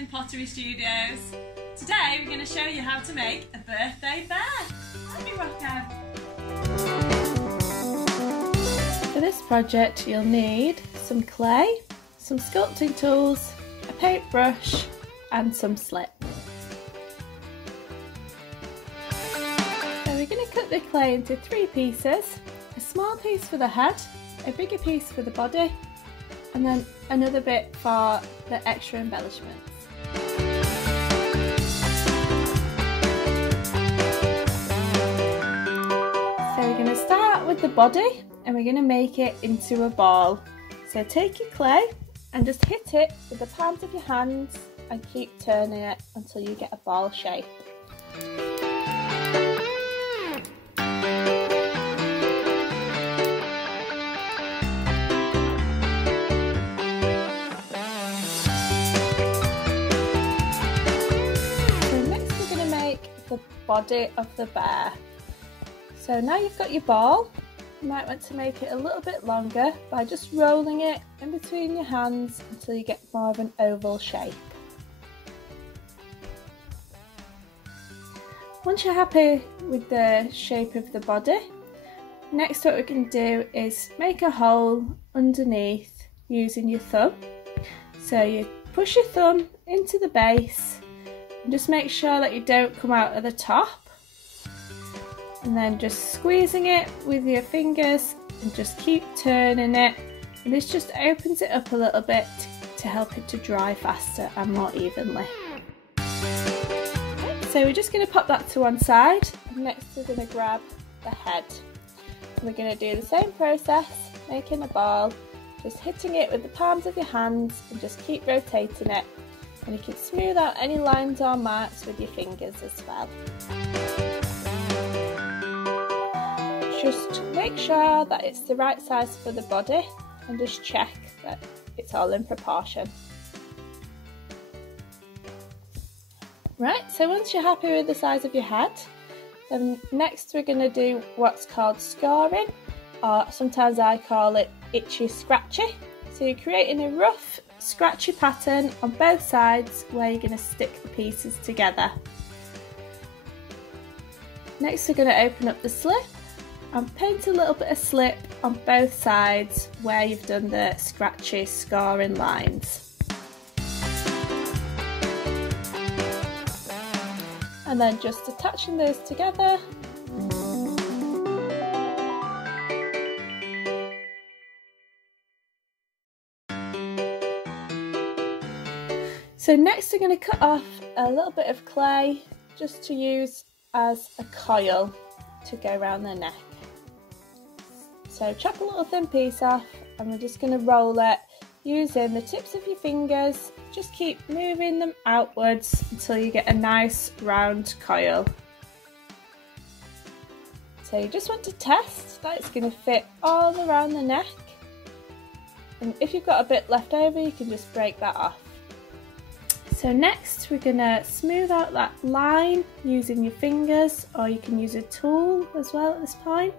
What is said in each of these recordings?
Jasmine Pottery Studios. Today we're going to show you how to make a birthday bear. Let me rock out. For this project you'll need some clay, some sculpting tools, a paintbrush and some slip. So we're going to cut the clay into 3 pieces, a small piece for the head, a bigger piece for the body and then another bit for the extra embellishments. So we're going to start with the body and we're going to make it into a ball. So take your clay and just hit it with the palms of your hands and keep turning it until you get a ball shape. The body of the bear. So now you've got your ball, you might want to make it a little bit longer by just rolling it in between your hands until you get more of an oval shape. Once you're happy with the shape of the body, next what we can do is make a hole underneath using your thumb. So you push your thumb into the base and just make sure that you don't come out at the top, and then just squeezing it with your fingers and just keep turning it, and this just opens it up a little bit to help it to dry faster and more evenly. So we're just going to pop that to one side, and next we're going to grab the head. We're going to do the same process, making a ball, just hitting it with the palms of your hands and just keep rotating it. And you can smooth out any lines or marks with your fingers as well. Just make sure that it's the right size for the body and just check that it's all in proportion. Right, so once you're happy with the size of your head, then next we're going to do what's called scoring, or sometimes I call it itchy scratchy. So you're creating a rough scratchy pattern on both sides where you're going to stick the pieces together. Next we're going to open up the slip and paint a little bit of slip on both sides where you've done the scratchy scoring lines. And then just attaching those together. So next we're going to cut off a little bit of clay just to use as a coil to go around the neck. So chop a little thin piece off and we're just going to roll it using the tips of your fingers. Just keep moving them outwards until you get a nice round coil. So you just want to test that it's going to fit all around the neck, and if you've got a bit left over you can just break that off. So next we're going to smooth out that line using your fingers, or you can use a tool as well at this point.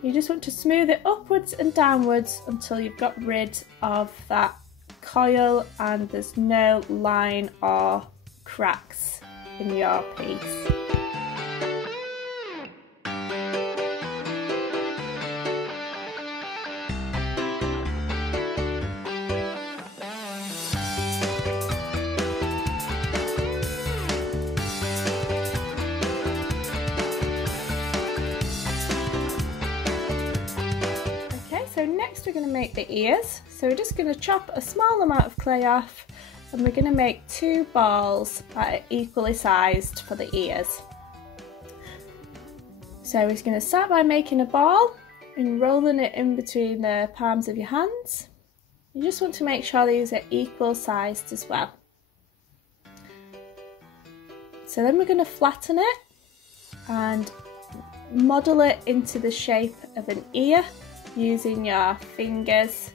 You just want to smooth it upwards and downwards until you've got rid of that coil and there's no line or cracks in your piece. So next we're going to make the ears. So we're just going to chop a small amount of clay off and we're going to make 2 balls that are equally sized for the ears. So we're going to start by making a ball and rolling it in between the palms of your hands. You just want to make sure these are equal sized as well. So then we're going to flatten it and model it into the shape of an ear using your fingers.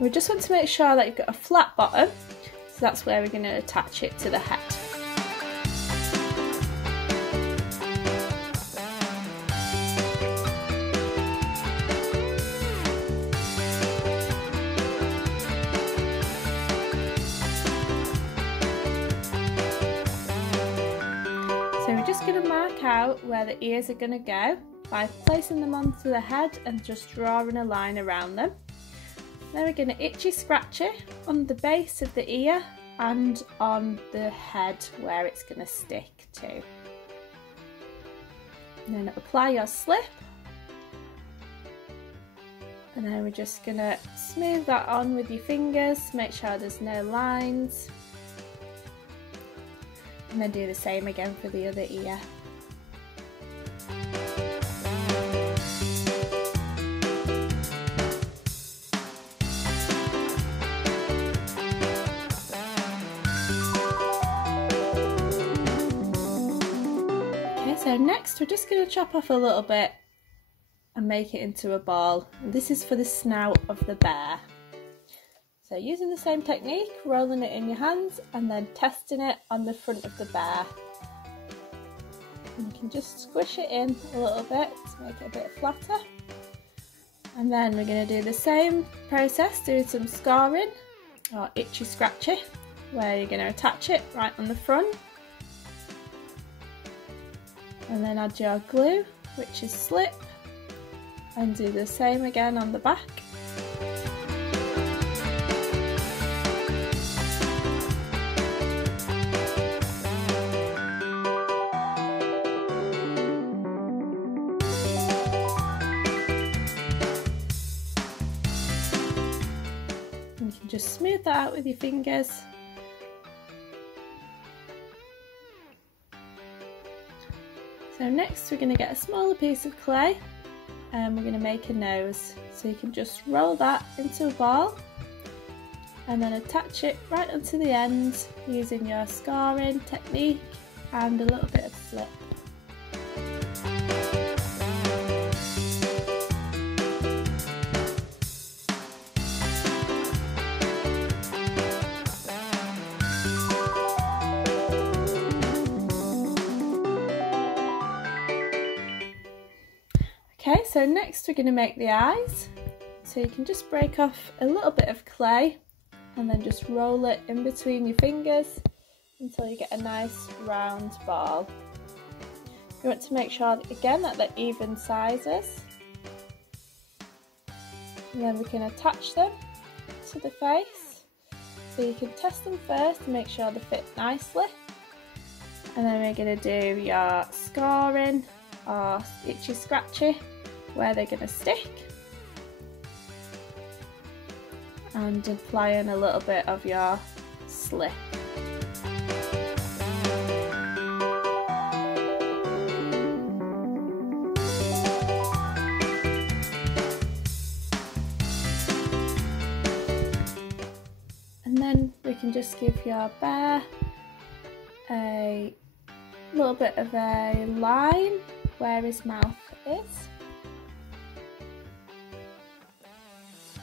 We just want to make sure that you've got a flat bottom, so that's where we're going to attach it to the head. out where the ears are going to go by placing them onto the head and just drawing a line around them. Then we're going to itchy scratch it on the base of the ear and on the head where it's going to stick to. And then apply your slip. And then we're just going to smooth that on with your fingers, make sure there's no lines. And then do the same again for the other ear. Okay, so next we're just going to chop off a little bit and make it into a ball. And this is for the snout of the bear. So using the same technique, rolling it in your hands and then testing it on the front of the bear. And you can just squish it in a little bit to make it a bit flatter. And then we're going to do the same process, doing some scoring or itchy scratchy, where you're going to attach it right on the front. And then add your glue, which is slip, and do the same again on the back. And you can just smooth that out with your fingers. So next we're going to get a smaller piece of clay and we're going to make a nose. So you can just roll that into a ball and then attach it right onto the end using your scoring technique and a little bit of slip. Okay, so next we're going to make the eyes. So you can just break off a little bit of clay and then just roll it in between your fingers until you get a nice round ball. You want to make sure again that they're even sizes. And then we can attach them to the face. So you can test them first to make sure they fit nicely. And then we're going to do your scoring or itchy scratchy where they're going to stick, and applying a little bit of your slip. And then we can just give your bear a little bit of a line where his mouth is.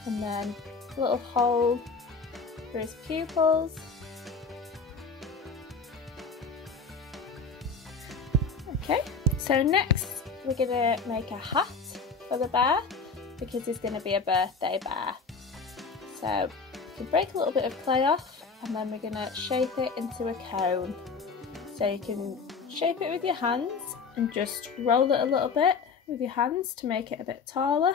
And then a little hole for his pupils. Okay, so next we're going to make a hat for the bear because he's going to be a birthday bear. So you can break a little bit of clay off and then we're going to shape it into a cone. So you can shape it with your hands and just roll it a little bit with your hands to make it a bit taller.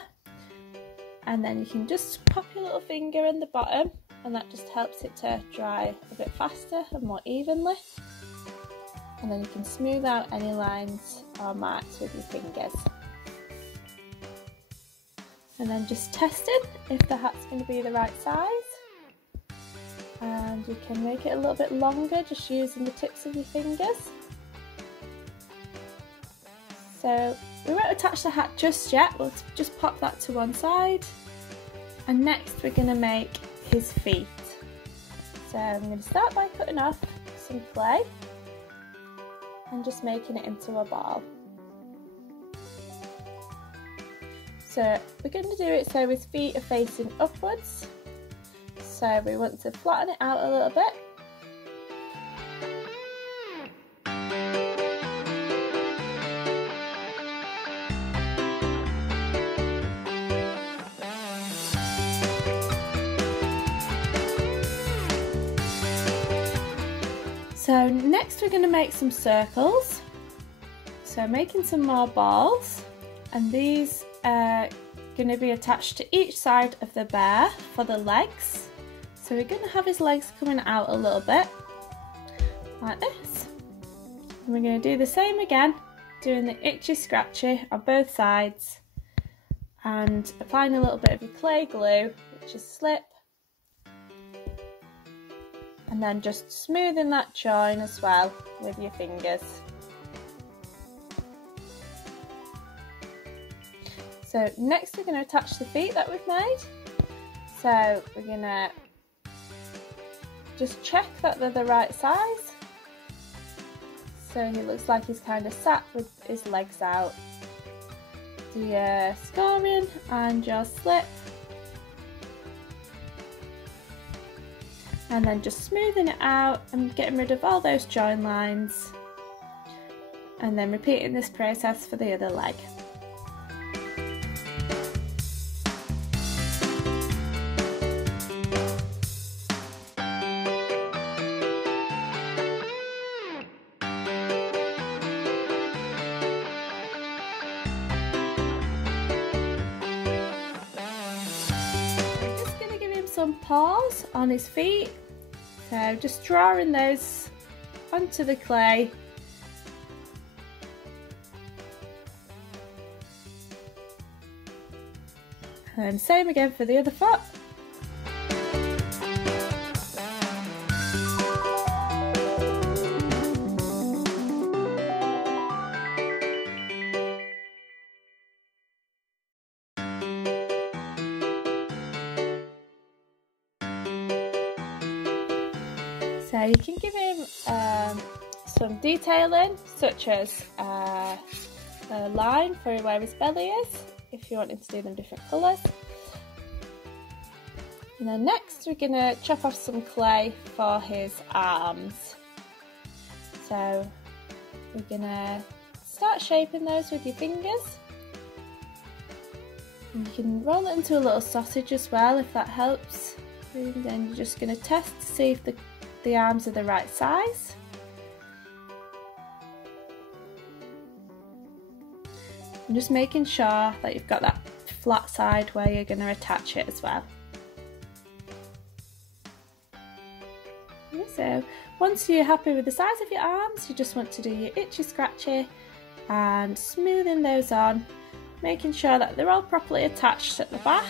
And then you can just pop your little finger in the bottom and that just helps it to dry a bit faster and more evenly. And then you can smooth out any lines or marks with your fingers. And then just testing if the hat's going to be the right size. And you can make it a little bit longer just using the tips of your fingers. So we won't attach the hat just yet, we'll just pop that to one side. And next we're going to make his feet. So I'm going to start by cutting off some clay and just making it into a ball. So we're going to do it so his feet are facing upwards. So we want to flatten it out a little bit. So next we're going to make some circles. So making some more balls, and these are going to be attached to each side of the bear for the legs. So we're going to have his legs coming out a little bit like this, and we're going to do the same again, doing the itchy scratchy on both sides and applying a little bit of your clay glue, which is slip, and then just smoothing that join as well with your fingers. So next we're going to attach the feet that we've made. So we're going to just check that they're the right size. So he looks like he's kind of sat with his legs out. Do your scoring and your slip. And then just smoothing it out and getting rid of all those join lines. And then repeating this process for the other leg. Some paws on his feet, so just drawing those onto the clay, and same again for the other foot. So you can give him some detailing, such as a line for where his belly is, if you want him to do them different colours. And then next we're going to chop off some clay for his arms. So we're going to start shaping those with your fingers. And you can roll it into a little sausage as well, if that helps. And then you're just going to test to see if the arms are the right size. And just making sure that you've got that flat side where you're going to attach it as well. So once you're happy with the size of your arms, you just want to do your itchy scratchy and smoothing those on, making sure that they're all properly attached at the back.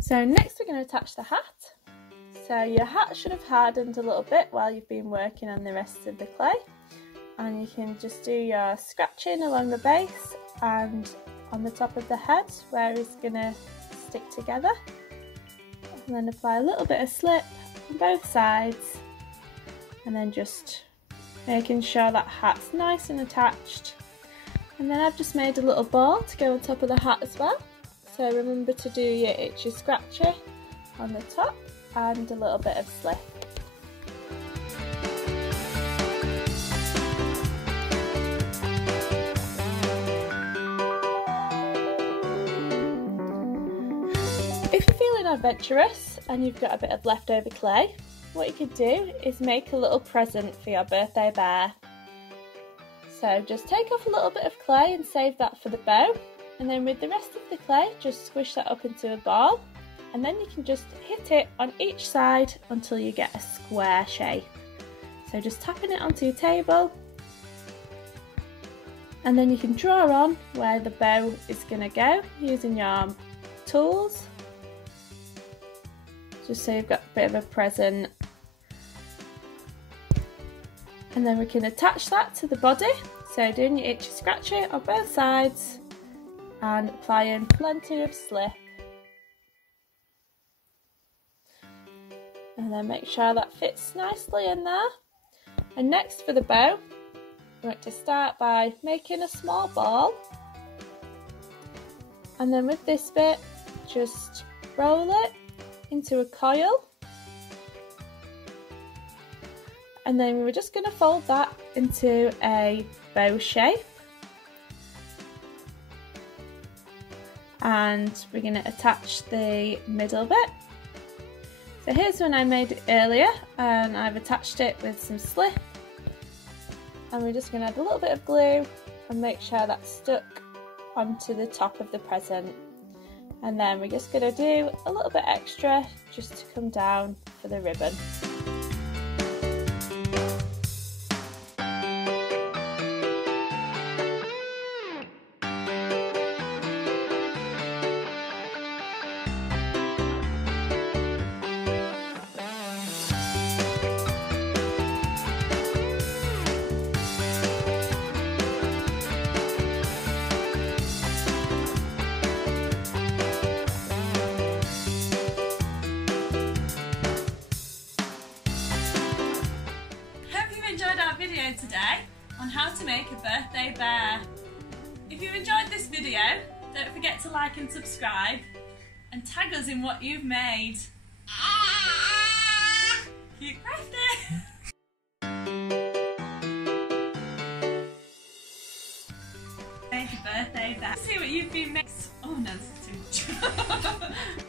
So next we're going to attach the hat. So your hat should have hardened a little bit while you've been working on the rest of the clay. And you can just do your scratching along the base and on the top of the head where it's going to stick together. And then apply a little bit of slip on both sides. And then just making sure that hat's nice and attached. And then I've just made a little ball to go on top of the hat as well. So remember to do your itchy scratchy on the top and a little bit of slip. If you're feeling adventurous and you've got a bit of leftover clay, what you could do is make a little present for your birthday bear. So just take off a little bit of clay and save that for the bow. And then with the rest of the clay, just squish that up into a ball, and then you can just hit it on each side until you get a square shape. So just tapping it onto your table, and then you can draw on where the bow is going to go using your tools, just so you've got a bit of a present. And then we can attach that to the body, so doing your itchy scratchy on both sides and applying plenty of slip, and then make sure that fits nicely in there. And next for the bow, we want to start by making a small ball, And then with this bit, just roll it into a coil. And then we're just going to fold that into a bow shape. And we're going to attach the middle bit. So here's one I made earlier, and I've attached it with some slip. And we're just going to add a little bit of glue and make sure that's stuck onto the top of the present. And then we're just going to do a little bit extra just to come down for the ribbon. Enjoyed our video today on how to make a birthday bear. If you enjoyed this video, don't forget to like and subscribe and tag us in what you've made. Cute birthday! Make a birthday bear. See what you've been mixed. Oh no, this is too much.